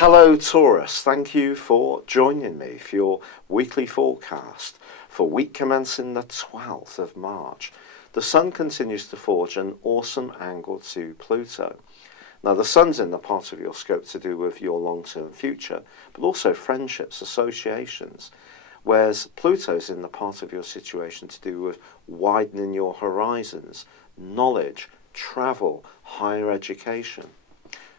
Hello Taurus, thank you for joining me for your weekly forecast for week commencing the 12th of March. The Sun continues to forge an awesome angle to Pluto. Now the Sun's in the part of your scope to do with your long-term future, but also friendships, associations, whereas Pluto's in the part of your situation to do with widening your horizons, knowledge, travel, higher education.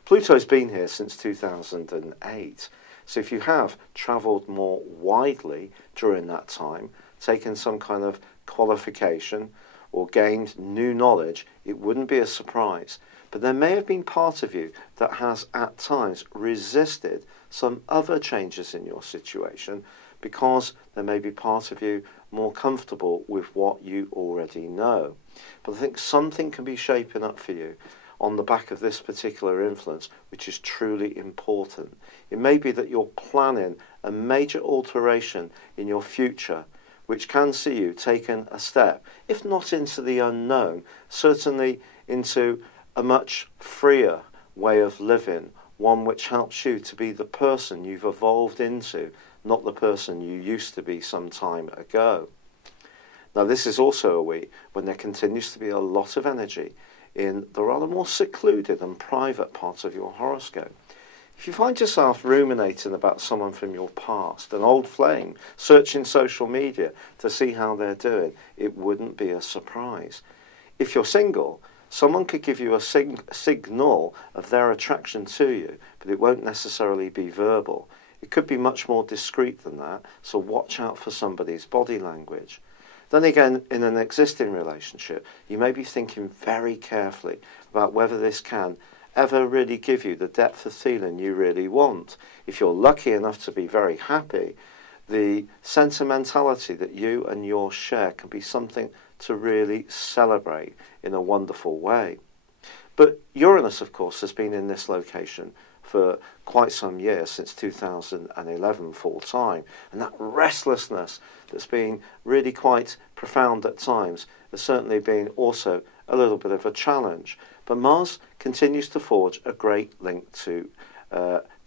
Pluto's been here since 2008, so if you have travelled more widely during that time, taken some kind of qualification or gained new knowledge, it wouldn't be a surprise. But there may have been part of you that has at times resisted some other changes in your situation because there may be part of you more comfortable with what you already know. But I think something can be shaping up for you on the back of this particular influence, which is truly important. It may be that you're planning a major alteration in your future, which can see you taking a step, if not into the unknown, certainly into a much freer way of living, one which helps you to be the person you've evolved into, not the person you used to be some time ago. Now this is also a week when there continues to be a lot of energy in the rather more secluded and private part of your horoscope. If you find yourself ruminating about someone from your past, an old flame, searching social media to see how they're doing, it wouldn't be a surprise. If you're single, someone could give you a signal of their attraction to you, but it won't necessarily be verbal. It could be much more discreet than that, so watch out for somebody's body language. Then again, in an existing relationship, you may be thinking very carefully about whether this can ever really give you the depth of feeling you really want. If you're lucky enough to be very happy, the sentimentality that you and yours share can be something to really celebrate in a wonderful way. But Uranus, of course, has been in this location for quite some years, since 2011 full time, and that restlessness that's been really quite profound at times has certainly been also a little bit of a challenge. But Mars continues to forge a great link to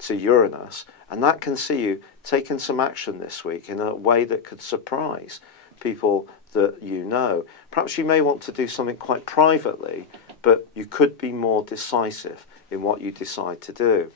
Uranus, and that can see you taking some action this week in a way that could surprise people that you know. Perhaps you may want to do something quite privately, but you could be more decisive in what you decide to do.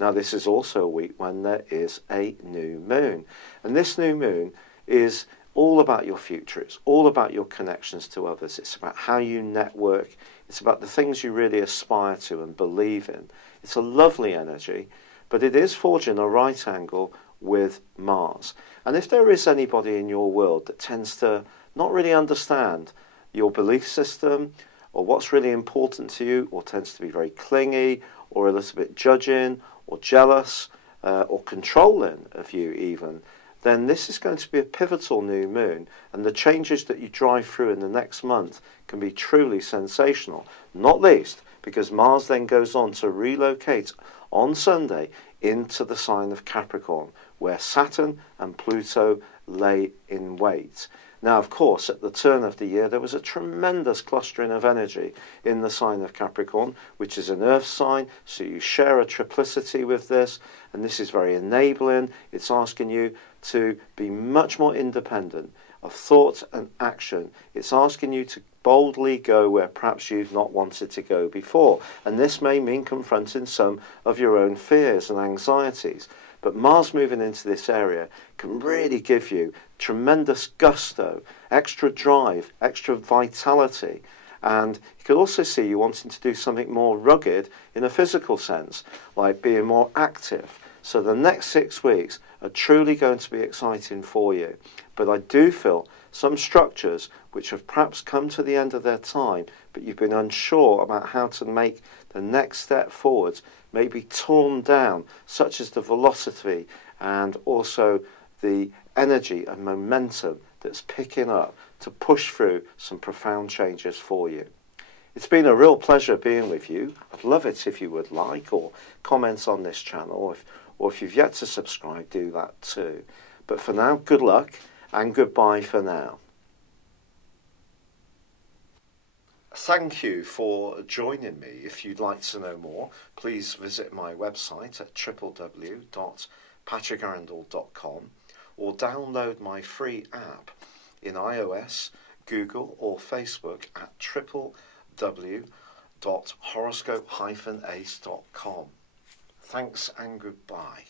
Now this is also a week when there is a new moon, and this new moon is all about your future. It's all about your connections to others. It's about how you network. It's about the things you really aspire to and believe in. It's a lovely energy, but it is forging a right angle with Mars. And if there is anybody in your world that tends to not really understand your belief system or what's really important to you, or tends to be very clingy or a little bit judging or jealous or controlling of you even, then this is going to be a pivotal new moon, and the changes that you drive through in the next month can be truly sensational, not least because Mars then goes on to relocate on Sunday into the sign of Capricorn, where Saturn and Pluto lay in wait. Now, of course, at the turn of the year, there was a tremendous clustering of energy in the sign of Capricorn, which is an earth sign, so you share a triplicity with this, and this is very enabling. It's asking you to be much more independent of thought and action. It's asking you to boldly go where perhaps you've not wanted to go before, and this may mean confronting some of your own fears and anxieties. But Mars moving into this area can really give you tremendous gusto, extra drive, extra vitality. And you could also see you wanting to do something more rugged in a physical sense, like being more active. So the next 6 weeks are truly going to be exciting for you. But I do feel some structures which have perhaps come to the end of their time, but you've been unsure about how to make the next step forwards, may be torn down, such as the velocity and also the energy and momentum that's picking up to push through some profound changes for you. It's been a real pleasure being with you. I'd love it if you would like or comment on this channel, or if you've yet to subscribe, do that too. But for now, good luck and goodbye for now. Thank you for joining me. If you'd like to know more, please visit my website at www.patrickarundell.com or download my free app in iOS, Google or Facebook at www.horoscope-ace.com. Thanks and goodbye.